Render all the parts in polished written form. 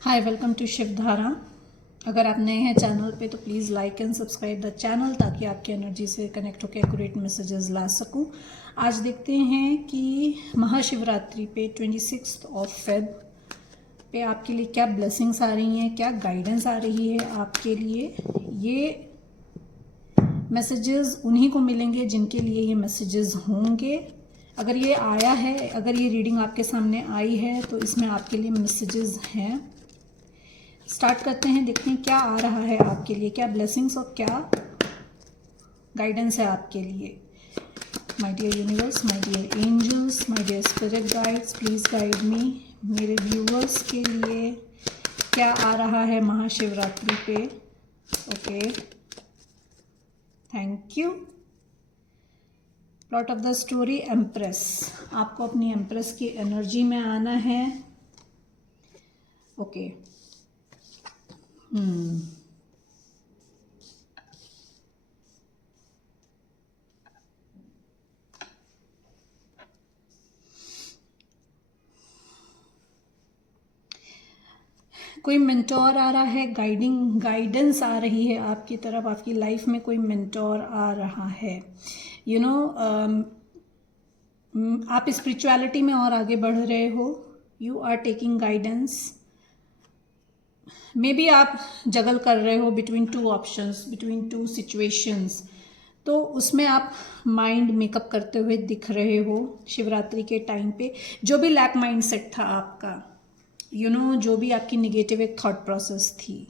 Hi, welcome to Shivdhara. अगर आप नए हैं चैनल पे तो please like and subscribe the channel ताकि आपकी एनर्जी से कनेक्ट होकर एक्यूरेट मैसेजेस ला सकूं। आज देखते हैं कि महाशिवरात्रि पे 26 ऑफ फेब पे आपके लिए क्या ब्लेसिंग्स आ रही हैं, क्या गाइडेंस आ रही है आपके लिए। ये मैसेजेस उन्हीं को मिलेंगे जिनके लिए ये मैसेजेस होंगे। अगर ये आया है, अगर ये रीडिंग आपके सामने आई है तो इसमें आपके लिए मैसेजेस हैं। स्टार्ट करते हैं, देखते हैं क्या आ रहा है आपके लिए, क्या ब्लेसिंग्स और क्या गाइडेंस है आपके लिए। My dear universe, my dear angels, my dear spirit guides, please guide me. मेरे व्यूवर्स के लिए क्या आ रहा है महाशिवरात्रि पे। Okay, thank you. Plot of the story empress. आपको अपनी एम्प्रेस की एनर्जी में आना है। ओके, कोई मेंटोर आ रहा है, गाइडेंस आ रही है आपकी तरफ। आपकी लाइफ में कोई मेंटोर आ रहा है। यू नो आप स्पिरिचुअलिटी में और आगे बढ़ रहे हो। You are taking guidance. Maybe आप जगल कर रहे हो between two options, between two situations, तो उसमें आप माइंड मेकअप करते हुए दिख रहे हो शिवरात्रि के टाइम पे। जो भी लैक माइंड सेट था आपका, जो भी आपकी निगेटिव एक थॉट प्रोसेस थी,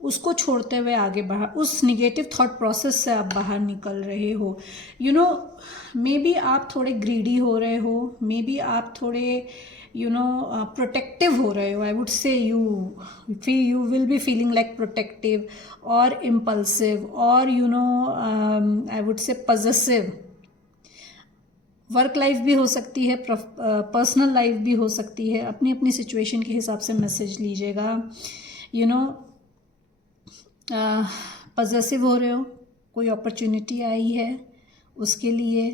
उसको छोड़ते हुए आगे बाहर, उस निगेटिव थॉट प्रोसेस से आप बाहर निकल रहे हो। मे बी आप थोड़े ग्रीडी हो रहे हो, मे बी आप थोड़े प्रोटेक्टिव हो रहे हो। I would say you will be feeling like protective और इम्पल्सिव और I would say possessive. Work life भी हो सकती है, पर्सनल लाइफ भी हो सकती है। अपनी अपनी सिचुएशन के हिसाब से मैसेज लीजिएगा। पजेसिव हो रहे हो, कोई अपॉर्चुनिटी आई है, उसके लिए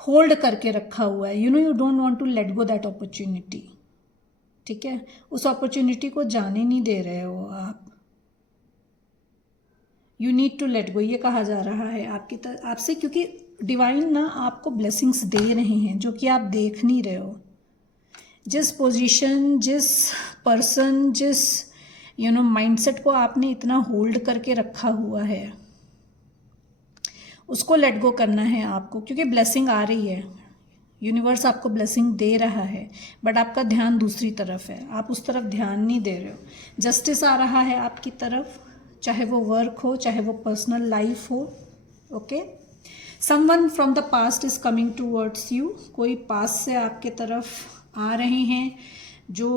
होल्ड करके रखा हुआ है। You don't want to let go that opportunity. ठीक है, उस अपॉर्चुनिटी को जाने नहीं दे रहे हो आप। You need to let go, ये कहा जा रहा है आपसे, क्योंकि डिवाइन ना आपको ब्लेसिंग्स दे रहे हैं जो कि आप देख नहीं रहे हो। जिस पोजीशन, जिस पर्सन, जिस माइंडसेट को आपने इतना होल्ड करके रखा हुआ है, उसको लेट गो करना है आपको, क्योंकि ब्लेसिंग आ रही है। यूनिवर्स आपको ब्लेसिंग दे रहा है, बट आपका ध्यान दूसरी तरफ है। आप उस तरफ ध्यान नहीं दे रहे हो। जस्टिस आ रहा है आपकी तरफ, चाहे वो वर्क हो, चाहे वो पर्सनल लाइफ हो। Okay, someone from the past is coming towards you. कोई पास्ट से आपके तरफ आ रहे हैं जो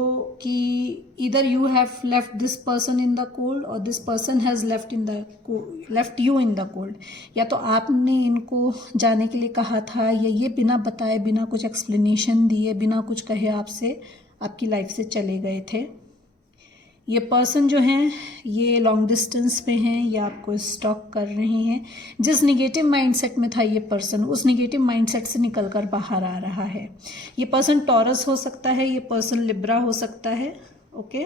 कि इधर you have left this person in the cold और this person has left you in the cold. या तो आपने इनको जाने के लिए कहा था, या ये बिना बताए, बिना कुछ एक्सप्लेनेशन दिए, बिना कुछ कहे आपसे आपकी लाइफ से चले गए थे। ये पर्सन जो हैं ये लॉन्ग डिस्टेंस पे हैं, या आपको स्टॉक कर रहे हैं। जिस निगेटिव माइंडसेट में था ये पर्सन, उस निगेटिव माइंडसेट से निकलकर बाहर आ रहा है। ये पर्सन टॉरस हो सकता है, ये पर्सन लिब्रा हो सकता है। ओके,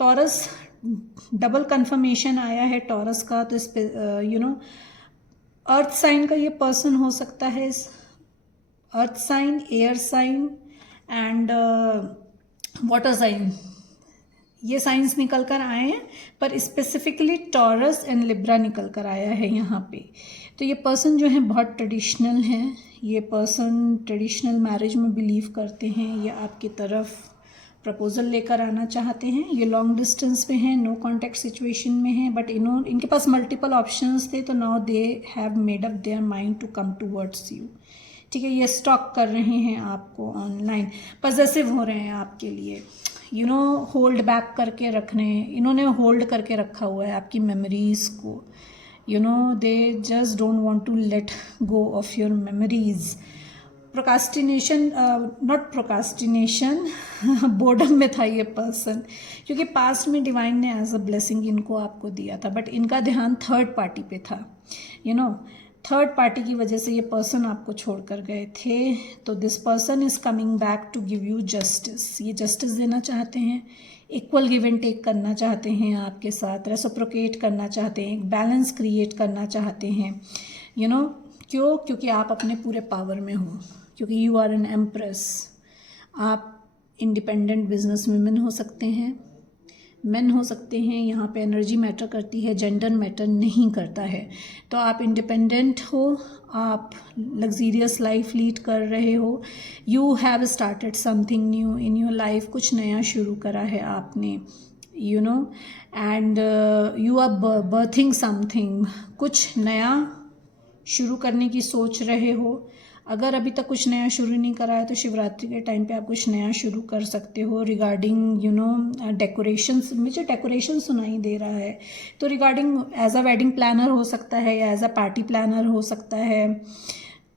टॉरस डबल कंफर्मेशन आया है टॉरस का, तो इस पे अर्थ साइन का ये पर्सन हो सकता है। Earth sign, air sign and water sign, ये साइंस निकल कर आए हैं, पर स्पेसिफिकली टॉरस एंड लिब्रा निकल कर आया है यहाँ पे। तो ये पर्सन जो है बहुत ट्रेडिशनल हैं। ये पर्सन ट्रेडिशनल मैरिज में बिलीव करते हैं, ये आपकी तरफ प्रपोजल लेकर आना चाहते हैं। ये लॉन्ग डिस्टेंस पे हैं, नो कॉन्टैक्ट सिचुएशन में हैं, बट इनके पास मल्टीपल ऑप्शंस थे, तो now they have made up their mind to come towards you. ठीक है, ये स्टॉक कर रहे हैं आपको ऑनलाइन, पजेसिव हो रहे हैं आपके लिए। होल्ड बैक करके रख रहे हैं, इन्होंने होल्ड करके रखा हुआ है आपकी मेमोरीज को। They just don't want to let go of your memories. Procrastination, not procrastination, boredom में था ये पर्सन, क्योंकि पास्ट में डिवाइन ने एज अ ब्लेसिंग इनको आपको दिया था, बट इनका ध्यान थर्ड पार्टी पे था। थर्ड पार्टी की वजह से ये पर्सन आपको छोड़कर गए थे, तो this person is coming back to give you justice. ये जस्टिस देना चाहते हैं, इक्वल गिव एंड टेक करना चाहते हैं आपके साथ, रेसिप्रोकेट करना चाहते हैं, एक बैलेंस क्रिएट करना चाहते हैं। क्यों? क्योंकि आप अपने पूरे पावर में हो, क्योंकि यू आर एन एम्प्रेस। आप इंडिपेंडेंट बिजनेस वुमेन हो सकते हैं, मेन हो सकते हैं, यहाँ पे एनर्जी मैटर करती है, जेंडर मैटर नहीं करता है। तो आप इंडिपेंडेंट हो, आप लग्जीरियस लाइफ लीड कर रहे हो, you have started something new in your life, कुछ नया शुरू करा है आपने, and you are birthing something, कुछ नया शुरू करने की सोच रहे हो। अगर अभी तक कुछ नया शुरू नहीं करा है तो शिवरात्रि के टाइम पे आप कुछ नया शुरू कर सकते हो रिगार्डिंग डेकोरेशंस। मुझे डेकोरेशन सुनाई दे रहा है, तो regarding as a wedding planner हो सकता है या एज अ पार्टी प्लानर हो सकता है,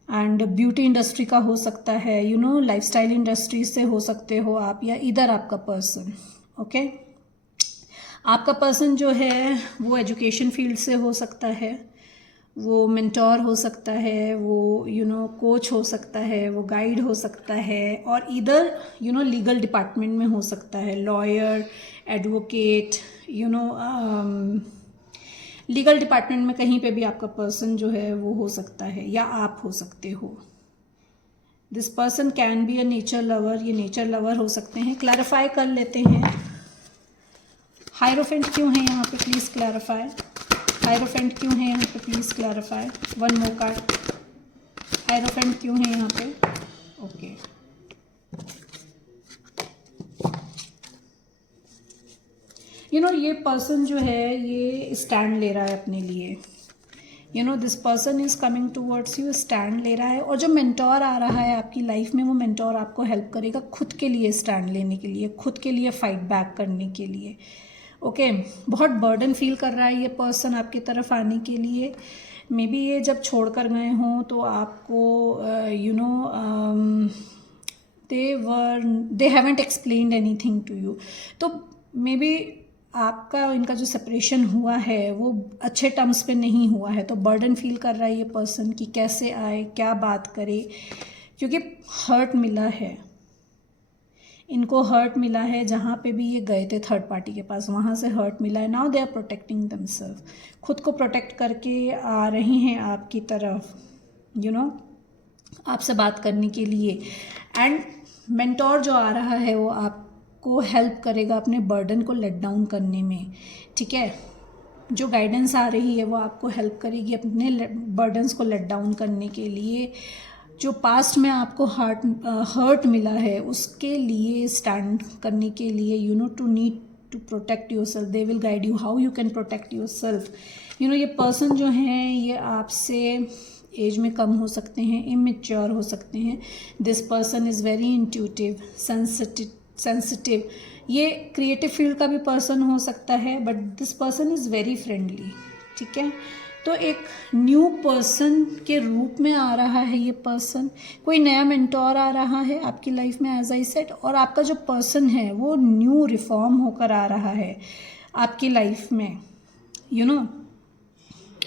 एंड ब्यूटी इंडस्ट्री का हो सकता है, लाइफस्टाइल इंडस्ट्री से हो सकते हो आप, या इधर आपका पर्सन। ओके, आपका पर्सन जो है वो एजुकेशन फील्ड से हो सकता है, वो मेंटोर हो सकता है, वो कोच हो सकता है, वो गाइड हो सकता है, और इधर लीगल डिपार्टमेंट में हो सकता है, लॉयर, एडवोकेट, लीगल डिपार्टमेंट में कहीं पे भी आपका पर्सन जो है वो हो सकता है, या आप हो सकते हो। This person can be a nature lover, ये नेचर लवर हो सकते हैं। क्लैरिफाई कर लेते हैं, हायरोफेंट क्यों है यहाँ पे, प्लीज़ क्लैरिफाई। हायरोफेंट क्यों है यहाँ पे, please clarify. One more card, hierophant क्यों है यहाँ पे? ओके, ये पर्सन जो है ये स्टैंड ले रहा है अपने लिए। This person is coming towards you, stand ले रहा है, और जो मेंटोर आ रहा है आपकी लाइफ में, वो मेंटोर आपको हेल्प करेगा खुद के लिए स्टैंड लेने के लिए, खुद के लिए फाइट बैक करने के लिए। ओके, बहुत बर्डन फील कर रहा है ये पर्सन आपकी तरफ आने के लिए। मे बी ये जब छोड़ कर गए हों तो आपको they haven't explained anything to you, तो मे बी आपका इनका जो सेपरेशन हुआ है वो अच्छे टर्म्स पे नहीं हुआ है, तो बर्डन फील कर रहा है ये पर्सन कि कैसे आए, क्या बात करे, क्योंकि हर्ट मिला है, इनको हर्ट मिला है। जहाँ पे भी ये गए थे थर्ड पार्टी के पास, वहाँ से हर्ट मिला है। Now they are protecting themselves, खुद को प्रोटेक्ट करके आ रहे हैं आपकी तरफ, आपसे बात करने के लिए। एंड मेंटोर जो आ रहा है वो आपको हेल्प करेगा अपने बर्डन को लेट डाउन करने में, ठीक है। जो गाइडेंस आ रही है वो आपको हेल्प करेगी अपने बर्डन्स को लेट डाउन करने के लिए। जो पास्ट में आपको हर्ट मिला है उसके लिए स्टैंड करने के लिए, to need to protect yourself, they will guide you how you can protect yourself. ये पर्सन जो हैं ये आपसे एज में कम हो सकते हैं, इमेच्योर हो सकते हैं। This person is very intuitive, sensitive. ये क्रिएटिव फील्ड का भी पर्सन हो सकता है, but this person is very friendly, ठीक है। तो एक न्यू पर्सन के रूप में आ रहा है ये पर्सन, कोई नया मेंटोर आ रहा है आपकी लाइफ में एज आई सेड, और आपका जो पर्सन है वो न्यू रिफॉर्म होकर आ रहा है आपकी लाइफ में,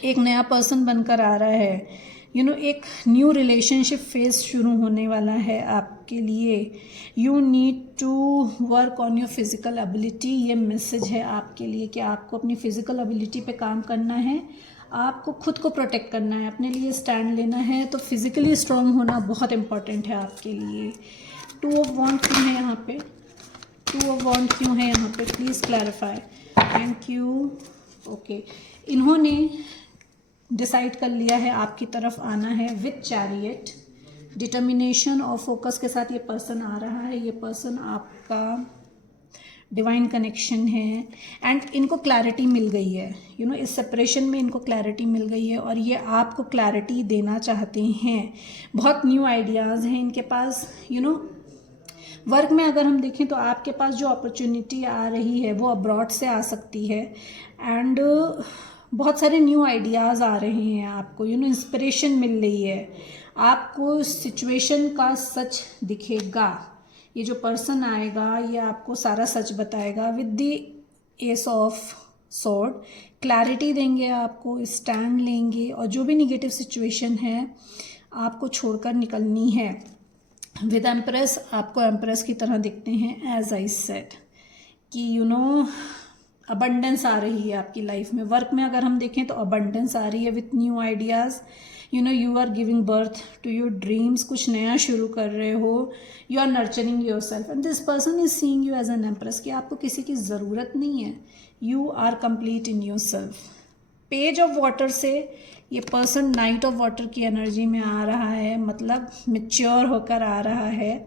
एक नया पर्सन बनकर आ रहा है। एक न्यू रिलेशनशिप फेज शुरू होने वाला है आपके लिए। You need to work on your physical ability, ये मैसेज है आपके लिए कि आपको अपनी फिजिकल एबिलिटी पे काम करना है, आपको खुद को प्रोटेक्ट करना है, अपने लिए स्टैंड लेना है। तो फिजिकली स्ट्रांग होना बहुत इंपॉर्टेंट है आपके लिए। 2 ऑफ वॉन्ड क्यों है यहाँ पे? 2 ऑफ वॉन्ड क्यों है यहाँ पे? Please clarify. Thank you. Okay, इन्होंने डिसाइड कर लिया है आपकी तरफ आना है विथ चैरियट। डिटर्मिनेशन और फोकस के साथ ये पर्सन आ रहा है। ये पर्सन आपका डिवाइन कनेक्शन है, एंड इनको क्लैरिटी मिल गई है, इस सेपरेशन में इनको क्लैरिटी मिल गई है, और ये आपको क्लैरिटी देना चाहते हैं। बहुत न्यू आइडियाज़ हैं इनके पास। वर्क में अगर हम देखें तो आपके पास जो अपॉर्चुनिटी आ रही है वो अब्रॉड से आ सकती है, एंड बहुत सारे न्यू आइडियाज़ आ रहे हैं आपको, इंस्पिरेशन मिल रही है आपको, सिचुएशन का सच दिखेगा। ये जो पर्सन आएगा ये आपको सारा सच बताएगा with the S of sword, clarity देंगे आपको, स्टैंड लेंगे, और जो भी निगेटिव सिचुएशन है आपको छोड़कर निकलनी है। विद एम्प्रेस, आपको एम्प्रेस की तरह दिखते हैं, एज आई सेड कि अबंडेंस आ रही है आपकी लाइफ में। वर्क में अगर हम देखें तो अबंडेंस आ रही है with new ideas. You are giving birth to your dreams, कुछ नया शुरू कर रहे हो। You are nurturing yourself and this person is seeing you as an empress, कि आपको किसी की ज़रूरत नहीं है, you are complete in yourself. Page of water से ये पर्सन नाइट ऑफ वाटर की एनर्जी में आ रहा है, मतलब मैच्योर होकर आ रहा है।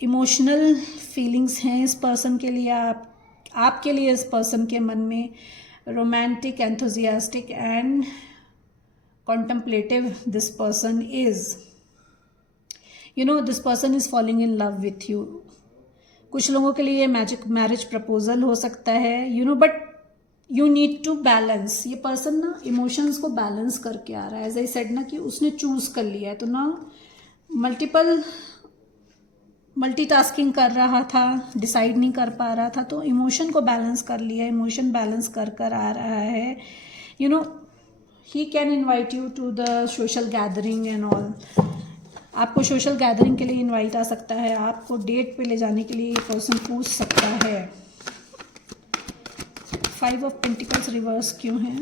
इमोशनल फीलिंग्स हैं इस पर्सन के लिए, आपके लिए इस पर्सन के मन में। Romantic, enthusiastic and contemplative this person is. This person is falling in love with you. कुछ लोगों के लिए मैरिज प्रपोजल हो सकता है, but you need to balance. ये पर्सन ना इमोशंस को बैलेंस करके आ रहा है, एज आई सेड ना कि उसने चूज कर लिया है, तो ना मल्टीटास्किंग कर रहा था, डिसाइड नहीं कर पा रहा था, तो इमोशन को बैलेंस कर लिया, इमोशन बैलेंस कर आ रहा है। He can invite you to the social gathering and all. आपको सोशल गैदरिंग के लिए इन्वाइट आ सकता है, आपको डेट पे ले जाने के लिए ये पर्सन पूछ सकता है। 5 ऑफ पेंटिकल्स रिवर्स क्यों है?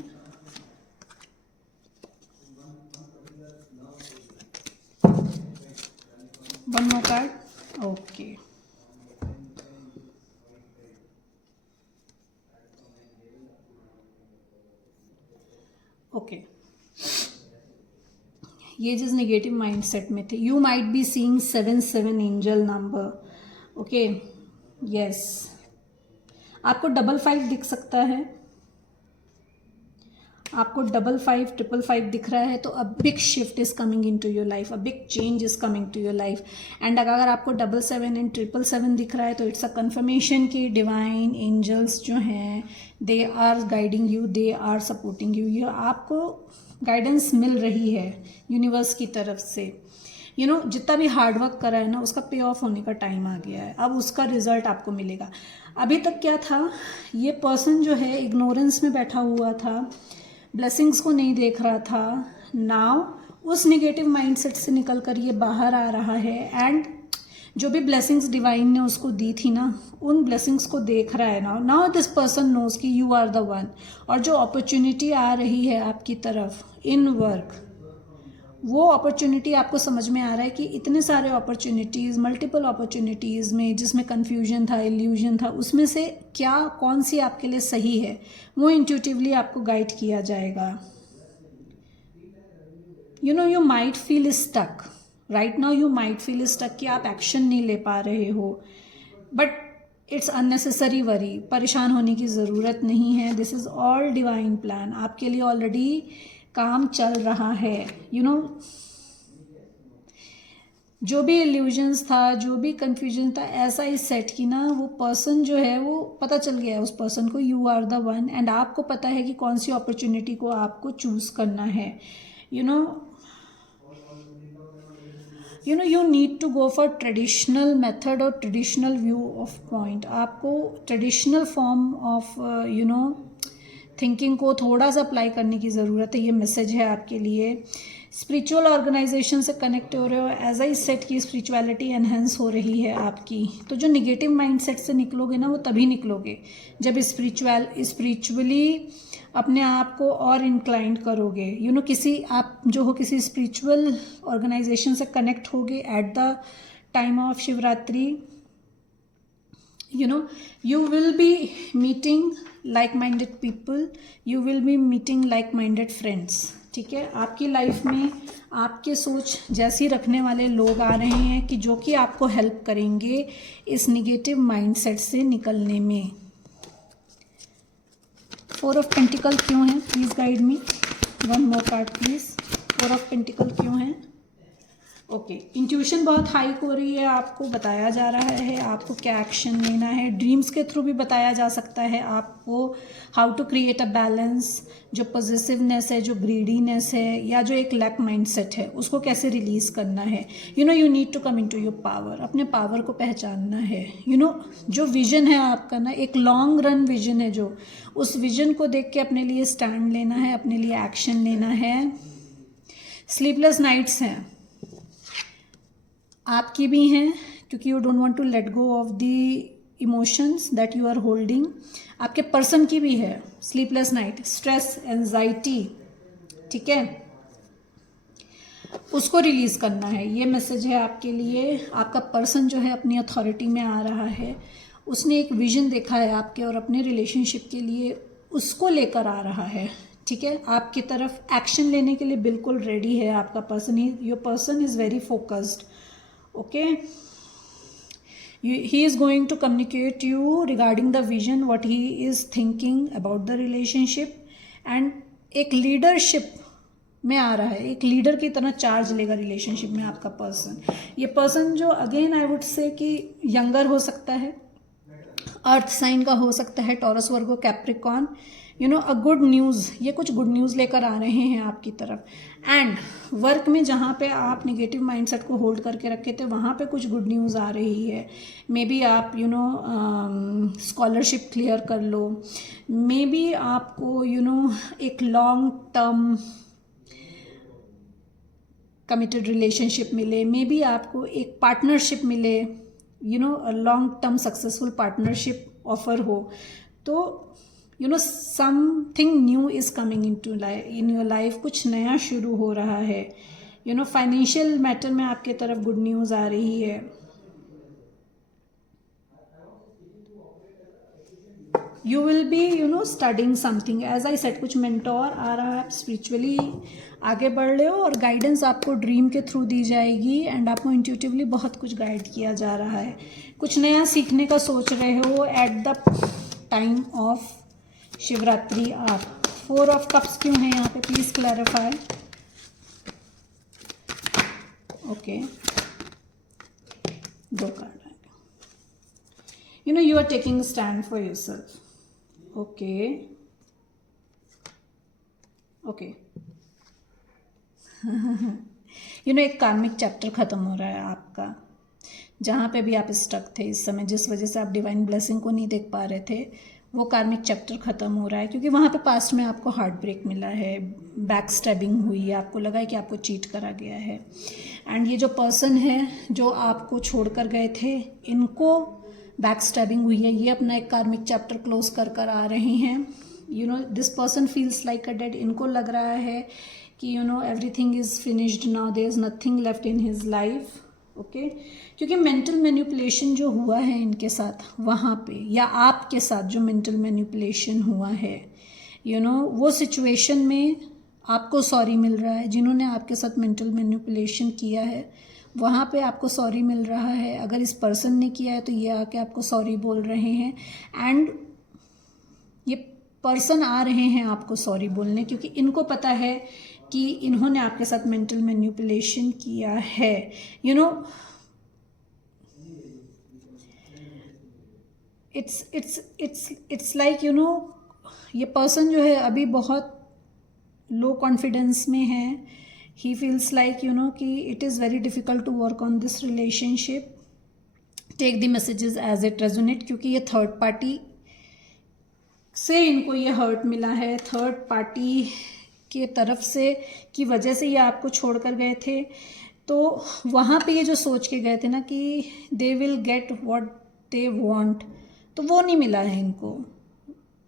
One more card. Okay, okay, ये जिस नेगेटिव माइंडसेट में थे, you might be seeing 7 angel number. Okay, yes, आपको 55 दिख सकता है, आपको 55, 555 दिख रहा है, तो a big shift is coming into your life, a big change is coming to your life. And अगर आपको 77 एंड 777 दिख रहा है, तो इट्स अ कन्फर्मेशन कि डिवाइन एंजल्स जो हैं they are guiding you, they are supporting you. ये आपको गाइडेंस मिल रही है यूनिवर्स की तरफ से। जितना भी हार्डवर्क करा है ना, उसका पे ऑफ होने का टाइम आ गया है, अब उसका रिजल्ट आपको मिलेगा। अभी तक क्या था, ये पर्सन जो है इग्नोरेंस में बैठा हुआ था, ब्लेसिंग्स को नहीं देख रहा था। नाउ उस नेगेटिव माइंडसेट से निकल कर ये बाहर आ रहा है, एंड जो भी ब्लेसिंग्स डिवाइन ने उसको दी थी ना, उन ब्लेसिंग्स को देख रहा है। नाउ दिस पर्सन नोज कि यू आर द वन। और जो अपॉर्चुनिटी आ रही है आपकी तरफ इन वर्क, वो अपॉर्चुनिटी आपको समझ में आ रहा है कि इतने सारे अपॉर्चुनिटीज़, मल्टीपल अपॉर्चुनिटीज़ में जिसमें कन्फ्यूजन था, इल्यूजन था, उसमें से कौन सी आपके लिए सही है, वो इंट्यूटिवली आपको गाइड किया जाएगा। You might feel stuck right now, you might feel stuck कि आप एक्शन नहीं ले पा रहे हो, बट इट्स अननेसेसरी वरी। परेशान होने की ज़रूरत नहीं है, this is all divine plan. आपके लिए ऑलरेडी काम चल रहा है। जो भी इल्यूजन्स था, जो भी कंफ्यूजन था, ऐसा ही सेट की ना, वो पर्सन जो है वो पता चल गया है उस पर्सन को, you are the one. And आपको पता है कि कौन सी अपॉर्चुनिटी को आपको चूज करना है। You need to go for traditional method और ट्रेडिशनल व्यू ऑफ पॉइंट। आपको ट्रेडिशनल फॉर्म ऑफ थिंकिंग को थोड़ा सा अप्लाई करने की ज़रूरत है। ये मैसेज है आपके लिए। स्पिरिचुअल ऑर्गेनाइजेशन से कनेक्ट हो रहे हो, एज आई सेट की स्पिरिचुअलिटी एनहेंस हो रही है आपकी। तो जो निगेटिव माइंडसेट से निकलोगे ना, वो तभी निकलोगे जब स्पिरिचुअली अपने आप को और इंक्लाइंड करोगे। आप जो हो किसी स्पिरिचुअल ऑर्गेनाइजेशन से कनेक्ट होगे eight the time of Shivratri. you will be meeting like-minded people, you will be meeting like-minded friends। ठीक है, आपकी लाइफ में आपके सोच जैसी रखने वाले लोग आ रहे हैं कि जो कि आपको हेल्प करेंगे इस निगेटिव माइंडसेट से निकलने में। 4 ऑफ पेंटिकल क्यों है? Please guide me, one more card please. 4 of pentacle क्यों है? ओके, इंट्यूशन बहुत हाई हो रही है, आपको बताया जा रहा है आपको क्या एक्शन लेना है। ड्रीम्स के थ्रू भी बताया जा सकता है आपको how to create a balance. जो पॉजिटिवनेस है, जो ग्रीडीनेस है, या जो एक लैक माइंडसेट है, उसको कैसे रिलीज करना है। You need to come into your power, अपने पावर को पहचानना है। जो विजन है आपका ना, एक लॉन्ग रन विजन है, जो उस विजन को देख के अपने लिए स्टैंड लेना है, अपने लिए एक्शन लेना है। स्लीपलेस नाइट्स हैं आपकी भी हैं, क्योंकि you don't want to let go of the emotions that you are holding. आपके पर्सन की भी है स्लीपलेस नाइट, स्ट्रेस, एंजाइटी, ठीक है, उसको रिलीज करना है। ये मैसेज है आपके लिए। आपका पर्सन जो है अपनी अथॉरिटी में आ रहा है, उसने एक विजन देखा है आपके और अपने रिलेशनशिप के लिए, उसको लेकर आ रहा है, ठीक है। आपकी तरफ एक्शन लेने के लिए बिल्कुल रेडी है आपका person. Your person is very focused, okay, he is going to communicate you regarding the vision, what he is thinking about the relationship, and एक लीडरशिप में आ रहा है, एक लीडर की तरह चार्ज लेगा रिलेशनशिप में आपका पर्सन। ये पर्सन जो अगेन आई वुड से कि यंगर हो सकता है, अर्थ साइन का हो सकता है, taurus, Virgo, Capricorn, a good news, ये कुछ गुड न्यूज़ लेकर आ रहे हैं आपकी तरफ। एंड वर्क में जहाँ पे आप नेगेटिव माइंडसेट को होल्ड करके रखे थे, वहाँ पे कुछ गुड न्यूज़ आ रही है। मे बी आप स्कॉलरशिप क्लियर कर लो, मे बी आपको एक लॉन्ग टर्म कमिटेड रिलेशनशिप मिले, मे बी आपको एक पार्टनरशिप मिले, long term successful partnership offer हो। तो something new is coming in your life, कुछ नया शुरू हो रहा है। फाइनेंशियल मैटर में आपके तरफ गुड न्यूज़ आ रही है। You will be studying something, as I said, कुछ मेंटोर आ रहा है, आप स्पिरिचुअली आगे बढ़ रहे हो और गाइडेंस आपको ड्रीम के थ्रू दी जाएगी। एंड आपको इंट्यूटिवली बहुत कुछ गाइड किया जा रहा है, कुछ नया सीखने का सोच रहे हो at the time of Shivratri. आप 4 ऑफ कप्स क्यों है यहाँ पे, प्लीज क्लैरिफाई। ओके, 2 कार्ड आएगा। You are taking stand for yourself. Okay okay, एक कार्मिक चैप्टर खत्म हो रहा है आपका। जहाँ पे भी आप स्टक थे इस समय, जिस वजह से आप डिवाइन ब्लेसिंग को नहीं देख पा रहे थे, वो कार्मिक चैप्टर ख़त्म हो रहा है। क्योंकि वहाँ पे पास्ट में आपको हार्ट ब्रेक मिला है, बैक स्टैबिंग हुई है, आपको लगा है कि आपको चीट करा गया है। एंड ये जो पर्सन है जो आपको छोड़ कर गए थे, इनको बैक स्टैबिंग हुई है, ये अपना एक कार्मिक चैप्टर क्लोज कर आ रहे हैं। This person feels like a dead, इनको लग रहा है कि everything is finished now, there is nothing left in his life. Okay, क्योंकि मेंटल मैनिपुलेशन जो हुआ है इनके साथ वहाँ पे, या आपके साथ जो मेंटल मैनिपुलेशन हुआ है, वो सिचुएशन में आपको सॉरी मिल रहा है। जिन्होंने आपके साथ मेंटल मैनिपुलेशन किया है, वहाँ पे आपको सॉरी मिल रहा है। अगर इस पर्सन ने किया है तो ये आके आपको सॉरी बोल रहे हैं। एंड ये पर्सन आ रहे हैं आपको सॉरी बोलने, क्योंकि इनको पता है कि इन्होंने आपके साथ मेंटल मैनिपुलेशन किया है। इट्स लाइक ये पर्सन जो है अभी बहुत लो कॉन्फिडेंस में है। ही फील्स लाइक कि it is very difficult to work on this relationship. Take the messages as it resonate, क्योंकि ये थर्ड पार्टी से इनको ये हर्ट मिला है, थर्ड पार्टी के तरफ से की वजह से ये आपको छोड़कर गए थे। तो वहाँ पे ये जो सोच के गए थे ना कि they will get what they want, तो वो नहीं मिला है इनको।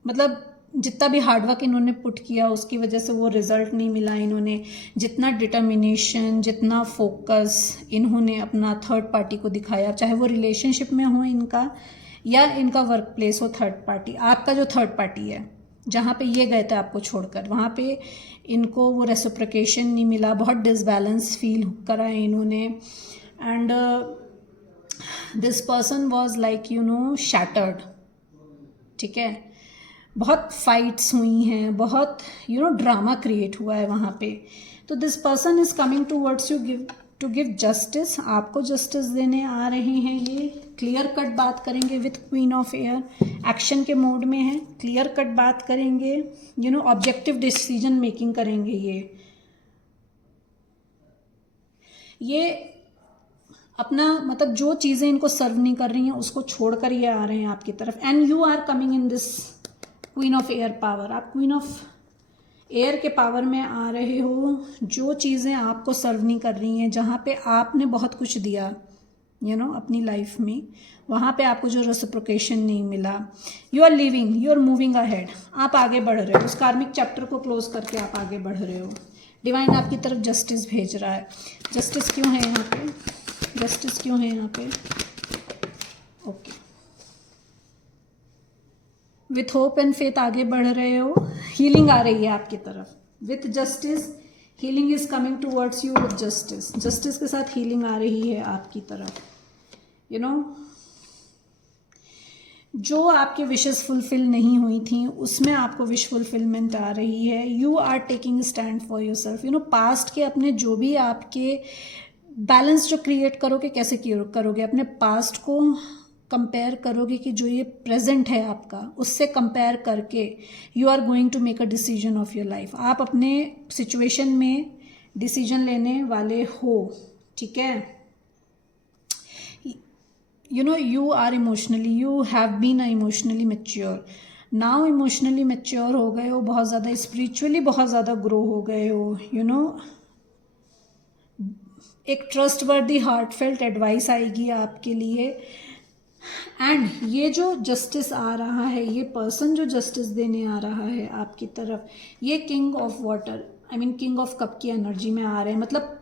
मतलब जितना भी हार्डवर्क इन्होंने पुट किया उसकी वजह से वो रिजल्ट नहीं मिला। इन्होंने जितना डिटर्मिनेशन, जितना फोकस इन्होंने अपना थर्ड पार्टी को दिखाया, चाहे वो रिलेशनशिप में हो इनका या इनका वर्क प्लेस हो थर्ड पार्टी, आपका जो थर्ड पार्टी है जहाँ पे ये गए थे आपको छोड़कर, वहाँ पे इनको वो रेसिप्रोकेशन नहीं मिला, बहुत डिसबैलेंस फील करा है इन्होंने। And this person was like shattered, ठीक है। बहुत फाइट्स हुई हैं, बहुत ड्रामा क्रिएट हुआ है वहाँ पे। तो this person is coming towards you to give justice, आपको जस्टिस देने आ रहे हैं ये। क्लियर कट बात करेंगे with queen of air, action के मोड में है, क्लियर कट बात करेंगे, you know objective decision making करेंगे ये अपना मतलब जो चीज़ें इनको सर्व नहीं कर रही हैं उसको छोड़कर ये आ रहे हैं आपकी तरफ। And you are coming in this queen of air power, आप क्वीन ऑफ एयर के पावर में आ रहे हो। जो चीज़ें आपको सर्व नहीं कर रही हैं, जहाँ पे आपने बहुत कुछ दिया यू नो अपनी लाइफ में, वहाँ पे आपको जो रेसिप्रोकेशन नहीं मिला, you are living, you are moving ahead, आप आगे बढ़ रहे हो, उस कार्मिक चैप्टर को क्लोज करके आप आगे बढ़ रहे हो। डिवाइन आपकी तरफ जस्टिस भेज रहा है। जस्टिस क्यों है यहाँ पे, जस्टिस क्यों है यहाँ पे? Okay, with hope and faith आगे बढ़ रहे हो, हीलिंग आ रही है आपकी तरफ with justice, healing is coming towards you with justice, justice के साथ हीलिंग आ रही है आपकी तरफ। यू नो जो आपके विशेस फुलफिल नहीं हुई थी उसमें आपको विश फुलफिलमेंट आ रही है। You are taking stand for yourself. You know past के अपने जो भी आपके बैलेंस जो क्रिएट करोगे, कैसे करोगे, अपने पास्ट को कंपेयर करोगे कि जो ये प्रेजेंट है आपका, उससे कंपेयर करके you are going to make a decision of your life. आप अपने सिचुएशन में डिसीजन लेने वाले हो, ठीक है। You know you are emotionally, you have been emotionally mature, now emotionally mature हो गए हो, बहुत ज़्यादा स्पिरिचुअली बहुत ज़्यादा ग्रो हो गए हो। यू नो एक ट्रस्ट वर्दी हार्टफेल्ट एडवाइस आएगी आपके लिए। एंड ये जो जस्टिस आ रहा है, ये पर्सन जो जस्टिस देने आ रहा है आपकी तरफ, ये king of water, I mean king of cup की एनर्जी में आ रहे हैं। मतलब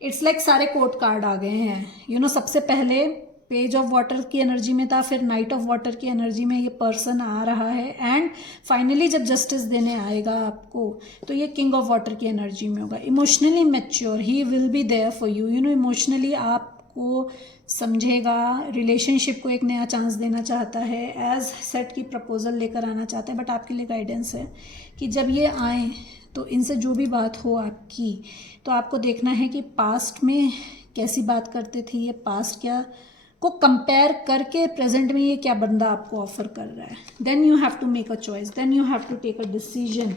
इट्स लाइक सारे कोर्ट कार्ड आ गए हैं। यू नो सबसे पहले पेज ऑफ वाटर की एनर्जी में था, फिर नाइट ऑफ वाटर की एनर्जी में ये पर्सन आ रहा है, एंड फाइनली जब जस्टिस देने आएगा आपको तो ये किंग ऑफ वाटर की एनर्जी में होगा। Emotionally mature, he will be there for you. You know emotionally आपको समझेगा, रिलेशनशिप को एक नया चांस देना चाहता है, एज सेट की प्रपोजल लेकर आना चाहता है। बट आपके लिए गाइडेंस है कि जब ये आए तो इनसे जो भी बात हो आपकी, तो आपको देखना है कि पास्ट में कैसी बात करते थे ये, पास्ट क्या को कंपेयर करके प्रेजेंट में ये क्या बंदा आपको ऑफर कर रहा है। Then you have to make a choice, then you have to take a decision,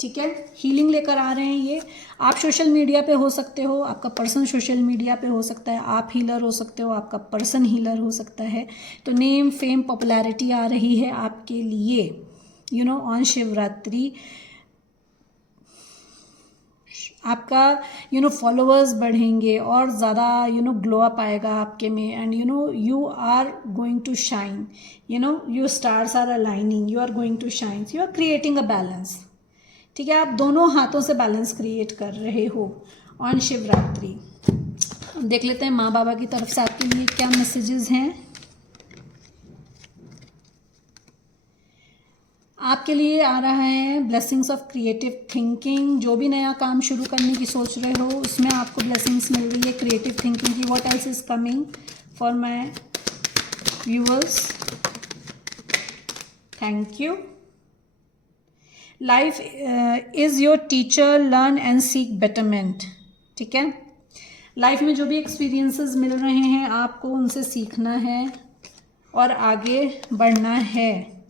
ठीक है। हीलिंग लेकर आ रहे हैं ये। आप सोशल मीडिया पे हो सकते हो, आपका पर्सन सोशल मीडिया पे हो सकता है, आप हीलर हो सकते हो, आपका पर्सन हीलर हो सकता है। तो नेम फेम पॉपुलैरिटी आ रही है आपके लिए। यू नो ऑन शिवरात्रि आपका यू नो फॉलोअर्स बढ़ेंगे और ज़्यादा यू नो ग्लो अप आएगा आपके में। And you know you are going to shine, you know your stars are aligning, you are going to shine, you are creating a balance, ठीक है। आप दोनों हाथों से बैलेंस क्रिएट कर रहे हो ऑन शिवरात्रि। देख लेते हैं माँ बाबा की तरफ से आपके लिए क्या मैसेजेस हैं। आपके लिए आ रहा है ब्लेसिंग्स ऑफ क्रिएटिव थिंकिंग। जो भी नया काम शुरू करने की सोच रहे हो उसमें आपको ब्लेसिंग्स मिल रही है क्रिएटिव थिंकिंग की। What else is coming for my viewers, thank you. Life is your teacher, learn and seek betterment, ठीक है। लाइफ में जो भी एक्सपीरियंसेस मिल रहे हैं आपको उनसे सीखना है और आगे बढ़ना है।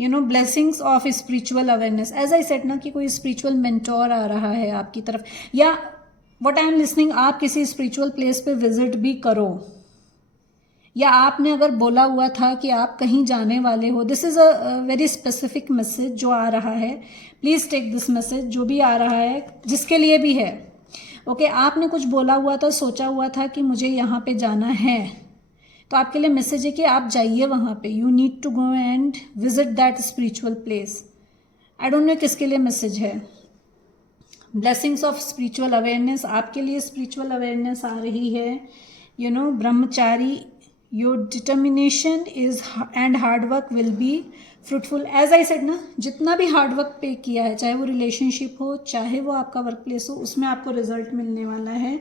You know blessings of spiritual awareness, as I said ना कि कोई स्पिरिचुअल मेंटोर आ रहा है आपकी तरफ, या व्हाट आई एम लिसनिंग आप किसी स्पिरिचुअल प्लेस पे विजिट भी करो, या आपने अगर बोला हुआ था कि आप कहीं जाने वाले हो। This is a very specific message जो आ रहा है। प्लीज़ टेक दिस मैसेज, जो भी आ रहा है जिसके लिए भी है। ओके आपने कुछ बोला हुआ था, सोचा हुआ था कि मुझे यहाँ पे जाना है, तो आपके लिए मैसेज है कि आप जाइए वहाँ पे। You need to go and visit that spiritual place. I don't know किसके लिए मैसेज है। ब्लेसिंग्स ऑफ स्पिरिचुअल अवेयरनेस, आपके लिए स्पिरिचुअल अवेयरनेस आ रही है। You know brahmachari, your determination is and hard work will be fruitful. As I said ना, जितना भी हार्ड वर्क पे किया है, चाहे वो रिलेशनशिप हो, चाहे वो आपका वर्क प्लेस हो, उसमें आपको रिजल्ट मिलने वाला है।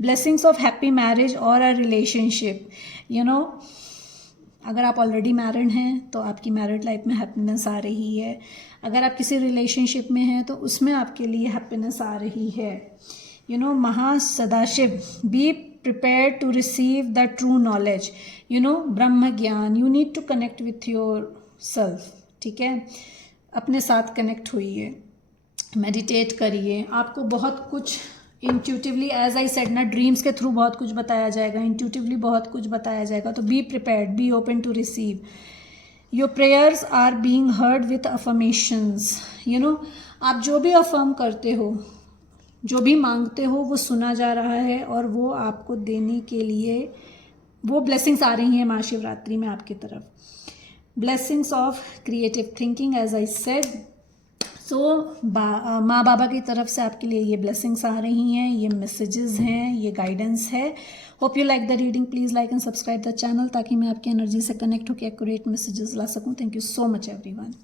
ब्लेसिंग्स ऑफ हैप्पी मैरिज और अ रिलेशनशिप। यू नो अगर आप ऑलरेडी मैरिड हैं तो आपकी मैरिड लाइफ में हैप्पीनेस आ रही है। अगर आप किसी रिलेशनशिप में हैं तो उसमें आपके लिए हैप्पीनेस आ रही है। महासदाशिव, B prepared to receive the true knowledge, ब्रह्म ज्ञान, you need to connect with yourself, ठीक है, अपने साथ कनेक्ट होइए, मेडिटेट करिए, आपको बहुत कुछ इंट्यूटिवली, एज आई सेड ना, ड्रीम्स के थ्रू बहुत कुछ बताया जाएगा, इंट्यूटिवली बहुत कुछ बताया जाएगा, तो be prepared, be open to receive, your prayers are being heard with affirmations, आप जो भी अफर्म करते हो, जो भी मांगते हो, वो सुना जा रहा है और वो आपको देने के लिए वो ब्लेसिंग्स आ रही हैं महाशिवरात्रि में आपकी तरफ, blessings of creative thinking, as I said. So माँ बाबा की तरफ से आपके लिए ये ब्लेसिंग्स आ रही हैं, ये मैसेजेस हैं, ये गाइडेंस है। Hope you like the reading, please like and subscribe the channel, ताकि मैं आपकी एनर्जी से कनेक्ट होकर एक्यूरेट मैसेजेस ला सकूँ। Thank you so much everyone.